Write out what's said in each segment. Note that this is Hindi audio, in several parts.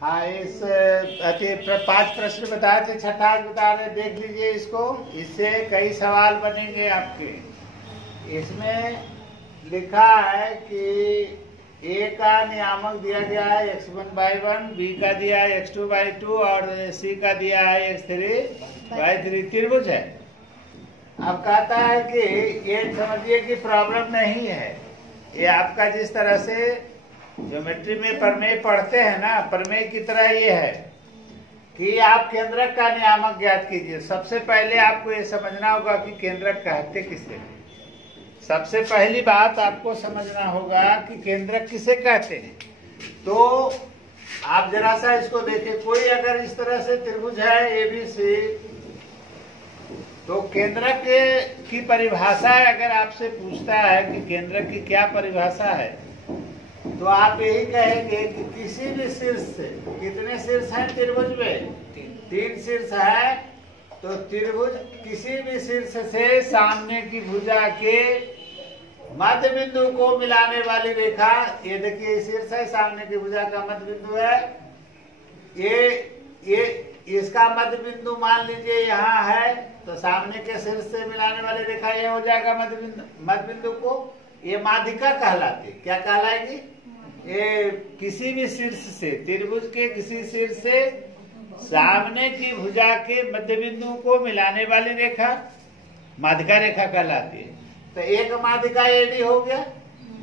हाँ, इस पांच प्रश्न बताए थे, छठा बता रहे, देख लीजिए इसको। इससे कई सवाल बनेंगे आपके। इसमें लिखा है कि ए का नियामक दिया गया है x1/1, बी का दिया है x2/2 और सी का दिया है x3/3 त्रिभुज है। अब कहता है कि ये समझिए कि प्रॉब्लम नहीं है, ये आपका जिस तरह से ज्योमेट्री में प्रमेय पढ़ते हैं ना, प्रमेय की तरह ये है कि आप केंद्रक का नियामक ज्ञात कीजिए। सबसे पहले आपको ये समझना होगा कि केंद्रक कहते किसे। सबसे पहली बात आपको समझना होगा कि केंद्रक किसे कहते हैं। तो आप जरा सा इसको देखिए, कोई अगर इस तरह से त्रिभुज है ABC, तो केंद्रक की परिभाषा अगर आपसे पूछता है कि केंद्रक की क्या परिभाषा है, तो आप यही कहेंगे कि किसी भी शीर्ष से, कितने शीर्ष हैं त्रिभुज में? 3 शीर्ष है। तो त्रिभुज किसी भी शीर्ष से सामने की भुजा के मध्य बिंदु को मिलाने वाली रेखा, ये देखिए शीर्ष है, सामने की भुजा का मध्य बिंदु है, ये इसका मध्य बिंदु मान लीजिए यहाँ है, तो सामने के शीर्ष से मिलाने वाली रेखा ये हो जाएगा मध्य बिंदु को। ये माध्यिका कहलाती। क्या कहलाएगी? ये किसी भी शीर्ष से, त्रिभुज के किसी शीर्ष से सामने की भुजा के मध्य बिंदु को मिलाने वाली रेखा माध्यिका रेखा कहलाती है। तो एक माध्यिका AD हो गया,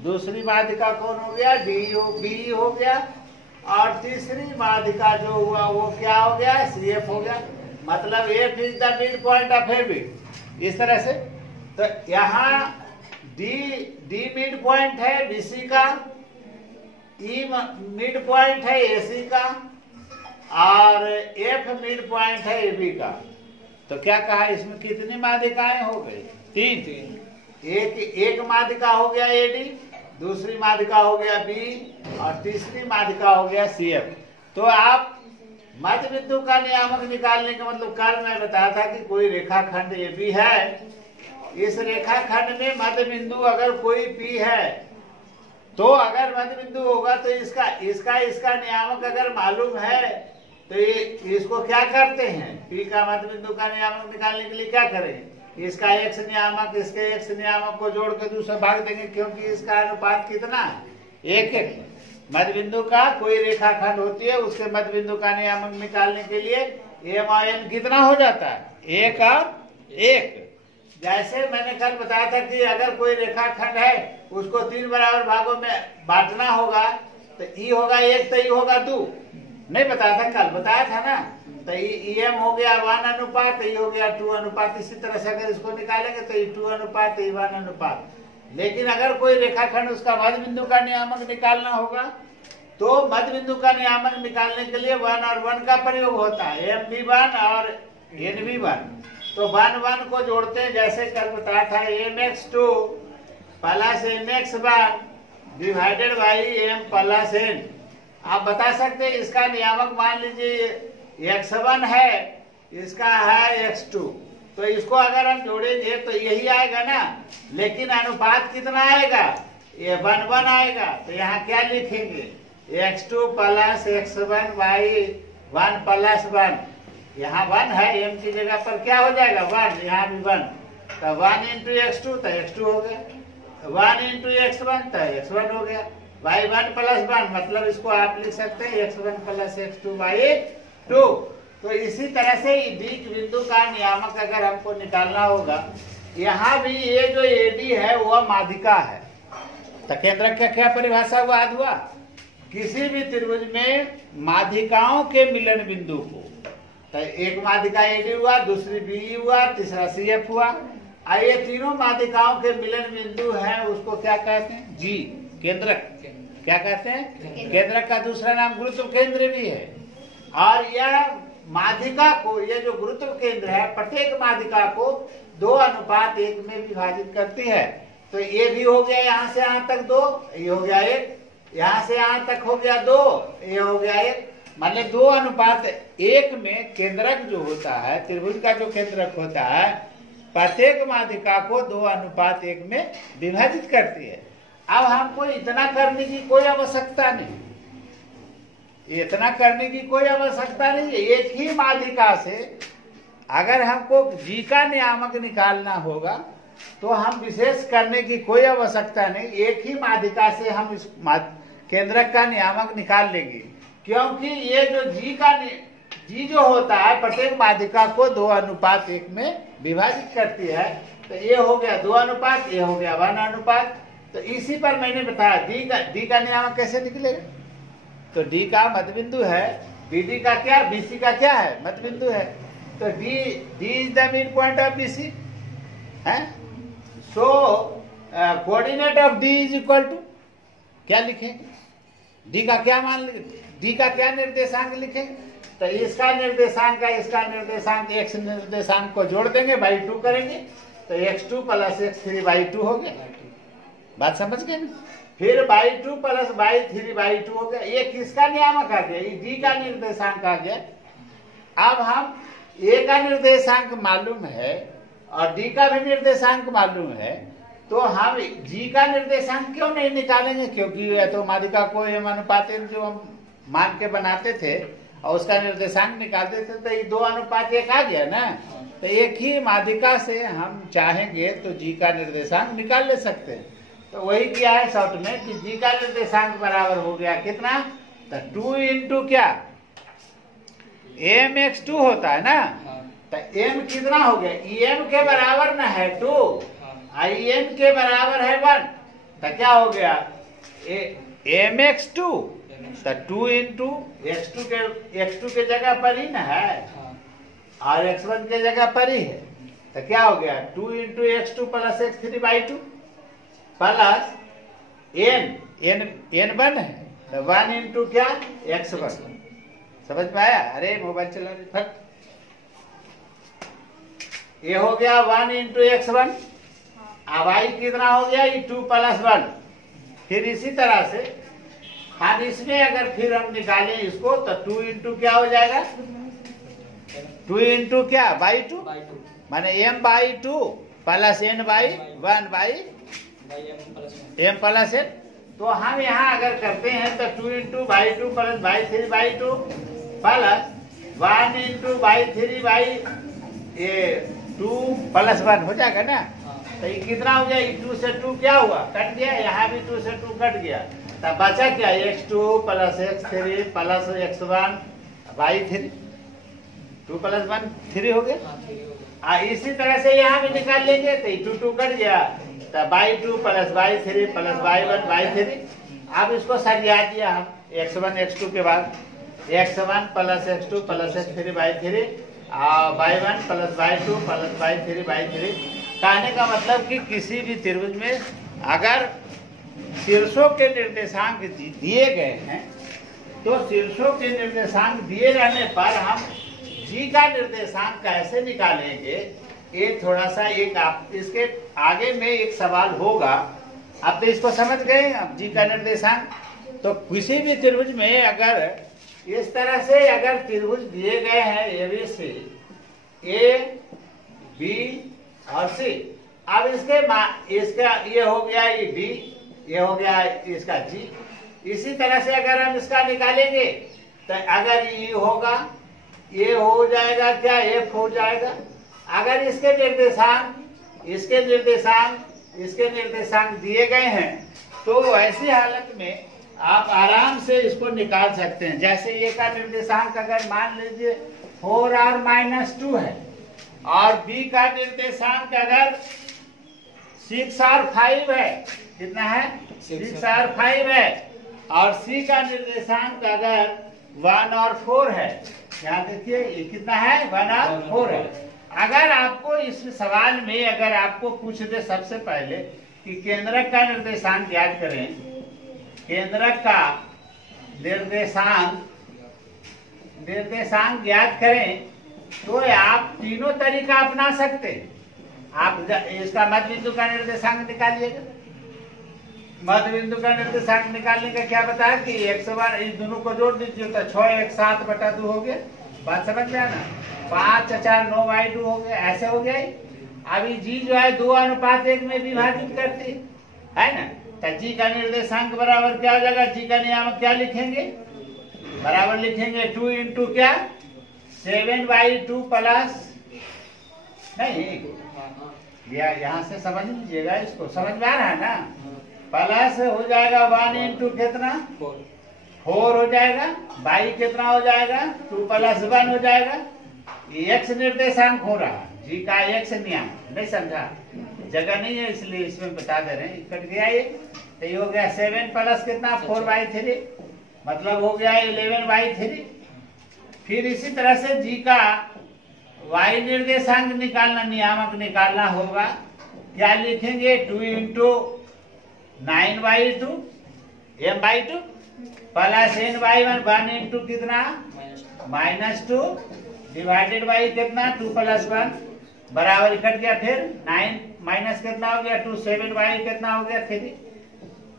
दूसरी माध्यिका कौन हो गया? BE हो गया, और तीसरी माध्यिका जो हुआ वो क्या हो गया? CF हो गया। मतलब F is the midpoint of AB, इस तरह से। तो यहाँ D मिड पॉइंट है BC का, E मिड पॉइंट है AC का, और F मिड पॉइंट है AB का। तो क्या कहा, इसमें कितनी माध्यिकाएं हो गई? 3। एक माध्यिका हो गया AD, दूसरी माध्यिका हो गया B, और तीसरी माध्यिका हो गया CF। तो आप मध्य बिंदु का नियामक निकालने का मतलब, कल मैं बताया था कि कोई रेखाखंड AB है, इस रेखाखंड में मध्य बिंदु अगर कोई P है, तो अगर मध्य बिंदु होगा तो इसका नियामक अगर मालूम है, तो ये इसको क्या करते हैं? P का मध्य बिंदु का नियामक निकालने के लिए क्या करें? इसका x नियामक इसके x नियामक को जोड़ के दूसरा भाग देंगे, क्योंकि इसका अनुपात कितना है? 1:1। मध्य बिंदु का कोई रेखाखंड होती है, उसके मध्य बिंदु का नियामक निकालने के लिए m और n कितना हो जाता है? 1 और 1। जैसे मैंने कल बताया था कि अगर कोई रेखाखंड है, उसको 3 बराबर भागों में बांटना होगा, तो E होगा 1 तो E होगा 2। नहीं बताया था कल? बताया था ना। तो EM हो गया 1 अनुपात, E हो गया 2 अनुपात। इसी तरह से अगर इसको निकालेंगे तो E 2 अनुपात, E 1 अनुपात। लेकिन अगर कोई रेखाखंड उसका मध्य बिंदु का नियामक निकालना होगा, तो मध्य बिंदु का नियामक निकालने के लिए 1 और 1 का प्रयोग होता है, M भी 1 और N भी 1। तो 1 को जोड़ते हैं, जैसे कल बताया था, MX2 plus MX1 divided by M plus N। आप बता सकते हैं इसका नियामक मान लीजिए x1 है, इसका है x2, तो इसको अगर हम जोड़ेंगे तो यही आएगा ना। लेकिन अनुपात कितना आएगा? ये 1:1 आएगा। तो यहाँ क्या लिखेंगे? x2 plus x1 by 1 plus 1। यहाँ 1 है, m की जगह पर क्या हो जाएगा? 1। यहाँ भी 1। तो 1 इंटू x2 तो x2 हो गया, 1 इंटू x1 तो x1 हो गया, बाई 1 प्लस 1। मतलब इसको आप लिख सकते हैं x1 प्लस x2 बाई 2। तो इसी तरह से D बिंदु का नियामक अगर हमको निकालना होगा, यहाँ भी ये जो AD है वह माध्यिका है। तो केंद्रक का क्या परिभाषा हुआ? किसी भी त्रिभुज में माध्यिकाओं के मिलन बिंदु को, तो एक माध्यिका AD हुआ, दूसरी BE हुआ, तीसरा CF हुआ, और ये तीनों माध्यिकाओं के मिलन बिंदु हैं, उसको क्या कहते हैं? G, केंद्रक। क्या कहते हैं? केंद्रक का दूसरा नाम गुरुत्व केंद्र भी है। और यह माध्यिका को, ये जो गुरुत्व केंद्र है, प्रत्येक माध्यिका को 2:1 में विभाजित करती है। तो ये भी हो गया यहाँ से यहाँ तक 2, ये हो गया 1, यहाँ से यहाँ तक हो गया 2, ये हो गया 1। मतलब 2:1 में केंद्रक जो होता है, त्रिभुज का जो केंद्रक होता है, प्रत्येक माध्यिका को 2:1 में विभाजित करती है। अब हमको इतना करने की कोई आवश्यकता नहीं, इतना करने की कोई आवश्यकता नहीं है। एक ही माध्यिका से अगर हमको जी का नियामक निकालना होगा तो हम विशेष करने की कोई आवश्यकता नहीं, एक ही माध्यिका से हम इस केंद्रक का नियामक निकाल लेंगे। क्योंकि ये जो जी जो होता है प्रत्येक माध्यिका को 2:1 में विभाजित करती है। तो ये हो गया 2:1, ये हो गया 1:1। तो इसी पर मैंने बताया डी का नियामक कैसे निकलेगा। तो डी का मध्यबिंदु है, बीडी का क्या, बीसी का क्या है, मध्यबिंदु है। तो D is the midpoint of BC है। So coordinate of D is equal to क्या लिखेंगे, डी का क्या मान, डी का क्या निर्देशांक लिखेंगे। तो इसका निर्देशांक x निर्देशांक को जोड़ देंगे, बाई 2 करेंगे। तो x2 + x3/2 हो गया। बात समझ गए ना। फिर y2 + y3/2 हो गया। ये किसका नियामक आ गया, ये डी का निर्देशांक आ गया। अब हम ए का निर्देशांक मालूम है और डी का भी निर्देशांक मालूम है, तो हम जी का निर्देशांक क्यों नहीं निकालेंगे। क्योंकि ये तो माध्यिका को एम अनुपात जो हम मान के बनाते थे और उसका निर्देशांक निकालते थे, तो ये 2:1 आ गया ना। तो एक ही माध्यिका से हम चाहेंगे तो जी का निर्देशांक निकाल ले सकते हैं। तो वही किया है शॉर्ट में कि जी का निर्देशांक बराबर हो गया कितना, तो 2 × क्या, mx2 होता है ना। तो m कितना हो गया, em के बराबर ना है 2, in के बराबर है 1। तो क्या हो गया mx2, तो 2 × x2 के जगह पर ही ना है और x1 के जगह पर ही है। तो क्या हो गया 2 × x2 + x3/2 प्लस n1 है। तो 1 × क्या, x1। समझ में आया। अरे मोबाइल चला रही फट। ये हो गया 1 × x1। अब आई कितना हो गया, ये 2 + 1। फिर इसी तरह से हम इसमें अगर फिर हम निकालें इसको, तो 2 × क्या हो जाएगा, 2 × क्या, by2 माने m/2 + n/1/m + n। तो हम यहाँ अगर करते हैं तो 2 × by2 + by3/2 प्लस 1 × by3/2 + 1 हो जाएगा ना। तो ये कितना हो गया, 2 से 2 क्या हुआ, कट गया। यहाँ भी 2 से 2 कट गया। तब बचा क्या, x2 + x3 + x1/3, 2 + 1 3 हो गया। इसी तरह से यहाँ भी निकाल लेंगे। तो 2 कट गया, तो by2 + y3 + y1/3। अब इसको सरिया दिया हम x1 x2 के बाद x1 + x2 + x3/3 y1 + y2 + y3/3। कहने का मतलब कि किसी भी त्रिभुज में अगर शीर्षों के निर्देशांक दिए गए हैं, तो शीर्षों के निर्देशांक दिए रहने पर हम जी का निर्देशांक कैसे निकालेंगे, ये थोड़ा सा एक आप इसके आगे में एक सवाल होगा। आप तो इसको समझ गए। अब जी का निर्देशांक, तो किसी भी त्रिभुज में अगर इस तरह से अगर त्रिभुज दिए गए हैं ABC, A, B और C। अब इसका ये हो गया ये D, ये हो गया इसका G। इसी तरह से अगर हम इसका निकालेंगे तो अगर ये होगा, ये हो जाएगा क्या, F हो जाएगा। अगर इसके निर्देशांक दिए गए हैं, तो ऐसी हालत में आप आराम से इसको निकाल सकते हैं। जैसे ये का निर्देशांक अगर मान लीजिए 4r - 2 है और B का निर्देशांक अगर 6r 5 है, कितना है, 6r 5 है, और C का निर्देशांक अगर 1 और 4 है। यहाँ देखिए ये कितना है, 1 और 4 है। अगर आपको इस सवाल में अगर आपको पूछ दे सबसे पहले कि केंद्रक का निर्देशांक ज्ञात करें, केंद्रक का निर्देशांक ज्ञात करें, तो आप तीनों तरीका अपना सकते हैं। आप इसका मध्य बिंदु का निर्देशांक निकालिएगा। मध्य बिंदु का निर्देशांक निकालने का क्या बताया कि x1 इस दोनों को जोड़ दीजिए तो 6x 7/2 हो गया। बात समझ में आना, 5 4 9/2 हो गया, ऐसे हो गया। अभी जी जो है 2:1 में विभाजित करती है ना। तो जी का निर्देशांक बराबर क्या हो जाएगा, जी का नियामक क्या लिखेंगे, बराबर लिखेंगे 2 इंटू क्या 7/2 प्लस नहीं यहाँ से समझ लीजिएगा, इसको समझ में आ रहा है ना। प्लस हो जाएगा 1 इंटू कितना 4 हो जाएगा, बाई कितना हो जाएगा 2 + 1 हो जाएगा। एक्स निर्देशांक हो रहा, जी का एक्स नियम नहीं समझा, जगह नहीं है इसलिए इसमें बता दे रहे हैं। कट गया ये, तो ये हो गया 7 प्लस कितना 4/3, मतलब हो गया 11/3। फिर इसी तरह से जी का वाई निर्देशांक निकालना, नियामक निकालना होगा। क्या लिखेंगे 2 into 9/2 m/2 plus n/1 1 into कितना -2 डिवाइडेड बाई कितना 2 + 1 बराबर कट गया। फिर 9 माइनस कितना हो गया 2 7/, कितना हो गया 3।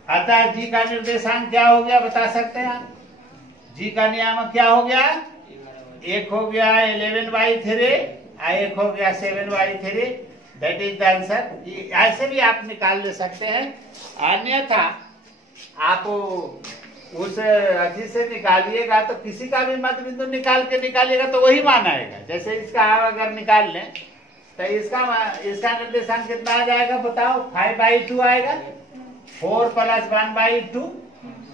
अतः जी का निर्देशांक क्या हो गया बता सकते हैं आप। जी का नियामक क्या हो गया, एक हो गया 11/3 और एक हो गया 7/3। That is the answer. ऐसे भी आप निकाल ले सकते हैं, अन्यथा आप उस अथी से निकालिएगा तो किसी का भी मध्य बिंदु निकाल के निकालिएगा तो वही मान आएगा। जैसे इसका अगर निकाल लें तो इसका निर्देशांक कितना आ जाएगा बताओ 5/2 आएगा। 4 + 1/2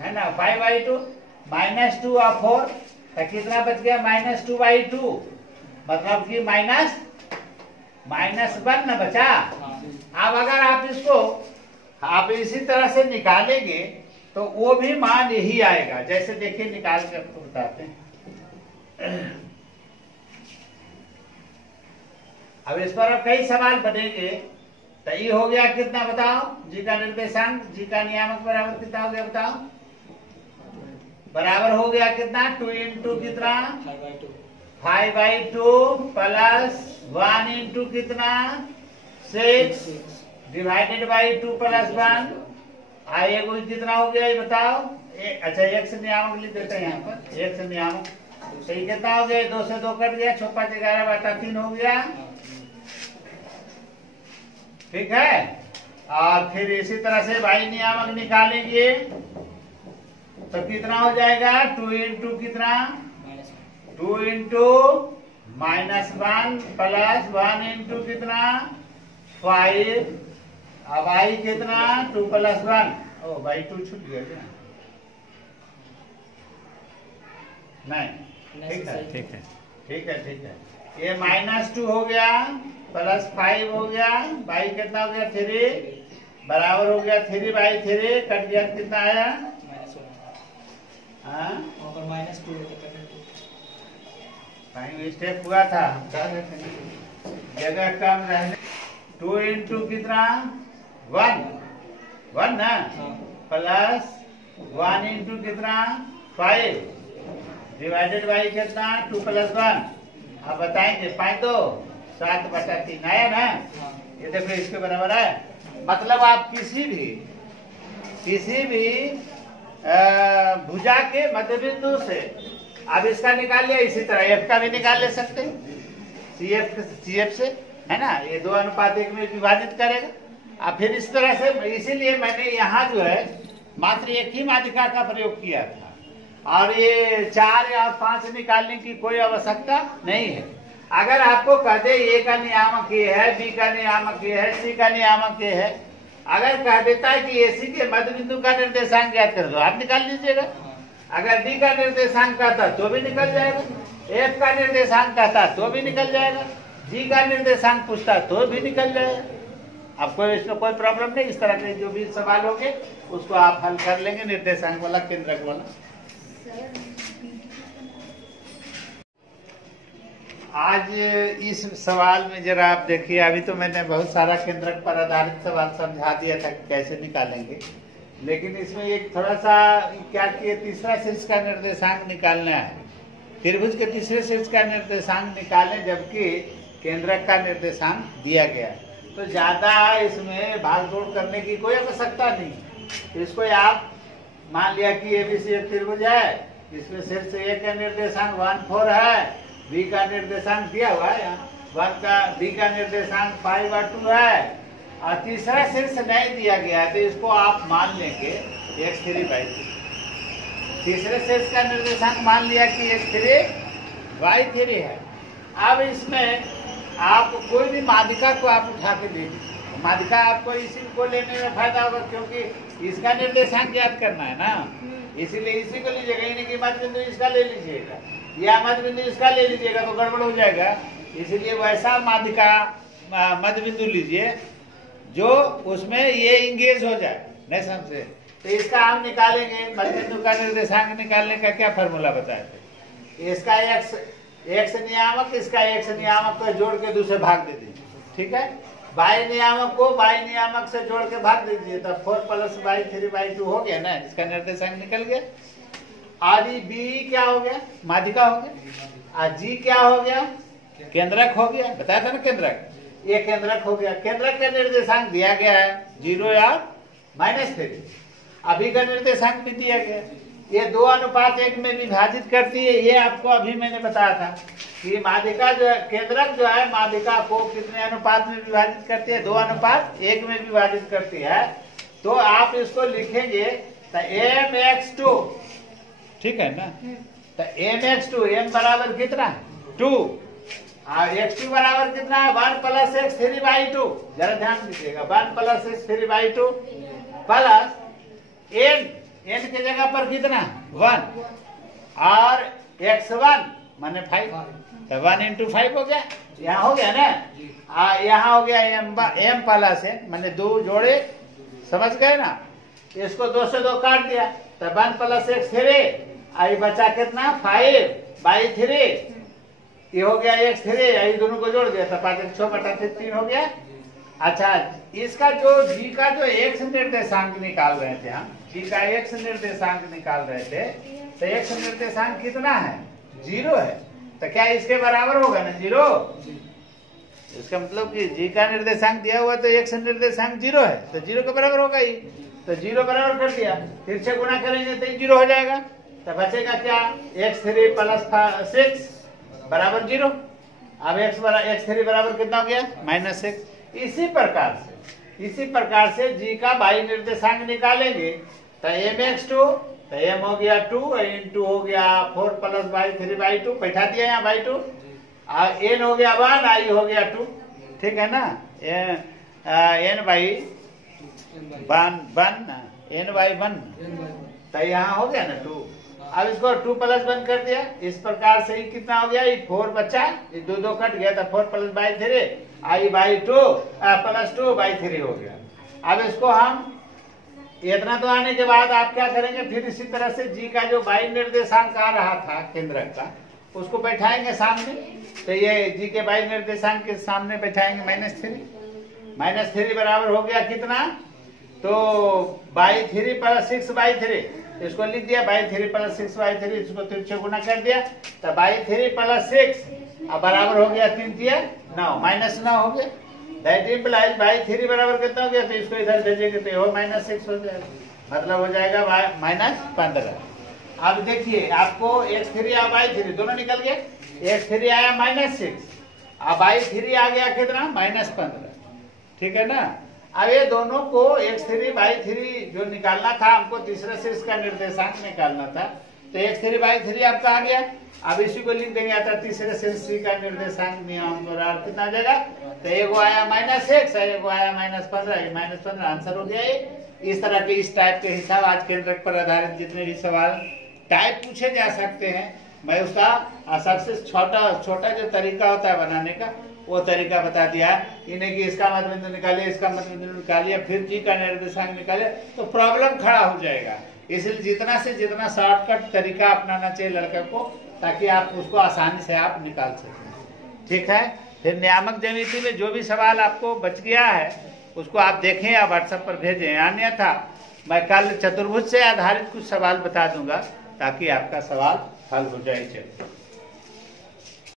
है ना 5/2 -2 और 4 तो कितना बच गया -2/2, मतलब कि -1 न बचा। अब अगर आप इसको आप इसी तरह से निकालेंगे तो वो भी मान यही आएगा। जैसे देखिए निकाल के आपको बताते हैं। अब इस पर अब कई सवाल बनेंगे। तो ये हो गया कितना बताओ जी का निर्देशांक, जी का नियामक बराबर कितना हो गया बताओ, बराबर हो गया कितना 2 इंटू कितना 5/2 प्लस 1 इंटू कितना 6 डिवाइडेड बाई 2 + 1 आइए कोई कितना हो गया ये बताओ। अच्छा एक्स नियामक लिख देते हैं यहाँ पर, एक्स नियामक तो ये कितना हो गया 2 से 2 कट गया 6 × 5 = 11/3 हो गया। ठीक है, और फिर इसी तरह से वाई नियामक निकालेंगे तो कितना हो जाएगा 2 इंटू कितना 2 इंटू -1 प्लस 1 इंटू कितना 5 अब आई कितना 2 + 1 ओ भाई 2 छूट गया क्या नहीं ठीक है ठीक है ठीक है ठीक है। ये -2 हो गया प्लस 5 हो गया, बाई कितना हो गया 3 बराबर हो गया 3/3 कट गया कितना आया टाइम स्टेप हुआ था जगह कम रहने। 2 इंटू कितना 1 ना प्लस 1 इंटू कितना 5 डिवाइडेड बाई कितना 2 + 1। अब बताएंगे 5 2 7/3 आया ना। ये देखो इसके बराबर है। मतलब आप किसी भी भुजा के मध्य बिंदु से अब इसका निकाल लिया, इसी तरह एफ का भी निकाल ले सकते हैं सीएफ से है ना। ये 2:1 में विभाजित करेगा। अब फिर इस तरह से, इसीलिए मैंने यहाँ जो है मात्र एक ही माध्यिका का प्रयोग किया था और ये 4 या 5 निकालने की कोई आवश्यकता नहीं है। अगर आपको कह दे ए का नियामक ये है, बी का नियामक ये है, सी का नियामक ये है, अगर कह देता है कि एसी के मध्य बिंदु का निर्देशांक ज्ञात कर दो आप निकाल लीजिएगा। अगर डी का निर्देशांक कहता तो भी निकल जाएगा, एफ का निर्देशांक कहता तो भी निकल जाएगा, जी का निर्देशांक पूछता तो भी निकल जाएगा। आपको इसमें कोई प्रॉब्लम नहीं। इस तरह के जो भी सवाल होंगे उसको आप हल कर लेंगे, निर्देशांक वाला केंद्रक वाला। आज इस सवाल में जरा आप देखिए, अभी तो मैंने बहुत सारा केंद्रक पर आधारित सवाल समझा दिया था कि कैसे निकालेंगे, लेकिन इसमें एक थोड़ा सा क्या किए तीसरा शीर्ष का निर्देशांक निकालना है। त्रिभुज के तीसरे शीर्ष का निर्देशांक निकालें जबकि केंद्रक का निर्देशांक दिया गया है, तो ज्यादा इसमें भागदौड़ करने की कोई आवश्यकता नहीं। इसको आप मान लिया कि एबीसी एक त्रिभुज है, इसमें शीर्ष ए का निर्देशांक 1 4 है, बी का निर्देशांक दिया हुआ है यहाँ, बी का निर्देशांक 5/2 है और तीसरा शीर्ष नहीं दिया गया है, तो इसको आप मान लेंगे x3/2। तीसरे शीर्ष का निर्देशांक मान लिया कि x3 y3 है। अब इसमें आप कोई भी माध्यिका को आप उठा के ले लीजिए, माध्यिका आपको इसी को लेने में फायदा होगा क्योंकि इसका निर्देशांक याद करना है ना, इसीलिए इसी को लीजिएगा, यानी कि मध्य बिंदु इसका ले लीजिएगा या मध्य बिंदु इसका ले लीजिएगा तो गड़बड़ हो जाएगा। इसीलिए वैसा माध्यिका मध्य बिंदु लीजिए जो उसमें ये इंगेज हो जाए, नहीं समझे? तो इसका हम निकालेंगे, मध्य बिंदु का निर्देशांक निकालने का क्या फॉर्मूला बताए थे? इसका x नियामक, इसका x नियामक को जोड़ के दूसरे भाग दे दीजिए, ठीक है। y नियामक को y नियामक से जोड़ के भाग दीजिए तो 4 + y3/2 हो गया ना, इसका निर्देशांक निकल गया। और b क्या हो गया? माध्यिका हो गया। और g क्या हो गया? केंद्रक हो गया, बताया था ना केंद्रक, ये केंद्रक हो गया। केंद्रक का निर्देशांक दिया गया है 0 या -3। अभी का निर्देशांक भी दिया गया, ये 2:1 में विभाजित करती है। ये आपको अभी मैंने बताया था कि माध्यिका जो है, केंद्रक जो है माध्यिका को कितने अनुपात में विभाजित करती है? 2:1 में विभाजित करती है। तो आप इसको लिखेंगे तो mx2, ठीक है ना। तो mx2, m बराबर कितना? 2। और x2 बराबर कितना है? 1 + x3/2। जरा ध्यान दीजिएगा, 1 + x3/2 प्लस n के जगह पर कितना? 1 और x1 माने 5, तो 1 × 5 हो गया, यहाँ हो गया ना। यहाँ हो गया m + n माने 2 जोड़े, समझ गए ना। इसको 2 से 2 काट दिया तो 1 + x3, आई बचा कितना? 5/3। ये हो गया x3, ये दोनों को जोड़ दिया तो 5 × 6/3 हो गया। अच्छा, इसका जो g का जो x निर्देशांक निकाल रहे थे हम, g का x निर्देशांक निकाल रहे थे, तो x निर्देशांक कितना है? 0 है। तो क्या इसके बराबर होगा ना 0? इसका मतलब कि g का निर्देशांक दिया हुआ तो x निर्देशांक 0 है, तो 0 के बराबर होगा ही। तो 0 बराबर कर दिया, फिर से गुणा करेंगे तो 0 हो जाएगा। तो बचेगा क्या? x3 + 6 बराबर 0। अब x3 बराबर कितना हो गया? -6। इसी प्रकार से g का y निर्देशांक निकालेंगे तो mx2, तो m हो गया 2 × हो गया 4 + y3/2, बैठा दिया यहाँ by 2, और n हो गया 1, i हो गया 2, ठीक है ना। n/1 तो यहाँ हो गया ना 2। अब इसको 2 + 1 कर दिया, इस प्रकार से ही कितना हो गया? 4 बचा, 2 कट गया तो 4 + y3 i/2 + 2/3 हो गया। अब इसको हम इतना तो आने के बाद आप क्या करेंगे? फिर इसी तरह से जी का जो y निर्देशांक आ रहा था केंद्रक का, उसको बैठाएंगे सामने। तो ये जी के y निर्देशांक के सामने बैठाएंगे -3 बराबर हो गया कितना? तो y3 + 6/3, इसको लिख दिया y3 + 6/3, इसको 3 से गुना कर दिया तो y3 + 6 बराबर हो गया 3 × 9, -9 हो गया। दैट इम्प्लाइज y3 बराबर कितना हो गया? तो इसको इधर भेजेंगे तो वो -6 हो जाएगा, मतलब हो जाएगा -15। अब देखिए आपको x3 और y3 दोनों निकल गए, x3 आया -6, अब y3 आ गया कितना? -15, ठीक है ना। अब ये दोनों को x3 y3 जो निकालना था हमको, तीसरे शीर्ष का निर्देशांक निकालना था, तो x3 y3 आपका आ गया। अब इसी को लिख देंगे, आता तीसरे शीर्ष का निर्देशांक नियम कितना आ जाएगा? तो एगो आया -6, एगो आया -15, ये -15 आंसर हो गया। ये इस तरह के इस टाइप के हिसाब आज केंद्रक पर आधारित जितने भी सवाल टाइप पूछे जा सकते हैं, मैं उसका सबसे छोटा जो तरीका होता है बनाने का, वो तरीका बता दिया। इन्हें कि इसका मध्य बिंदु निकालिए, इसका मध्य बिंदु निकालिए, फिर जी का निर्देशांक निकालिए, तो प्रॉब्लम खड़ा हो जाएगा। इसलिए जितना से जितना शॉर्टकट तरीका अपनाना चाहिए लड़के को, ताकि आप उसको आसानी से आप निकाल सकें, ठीक है। फिर नियामक ज्यामिति में जो भी सवाल आपको बच गया है उसको आप देखें या व्हाट्सएप पर भेजें, अन्यथा मैं कल चतुर्भुज से आधारित कुछ सवाल बता दूंगा ताकि आपका सवाल हल हो जाए। चलिए।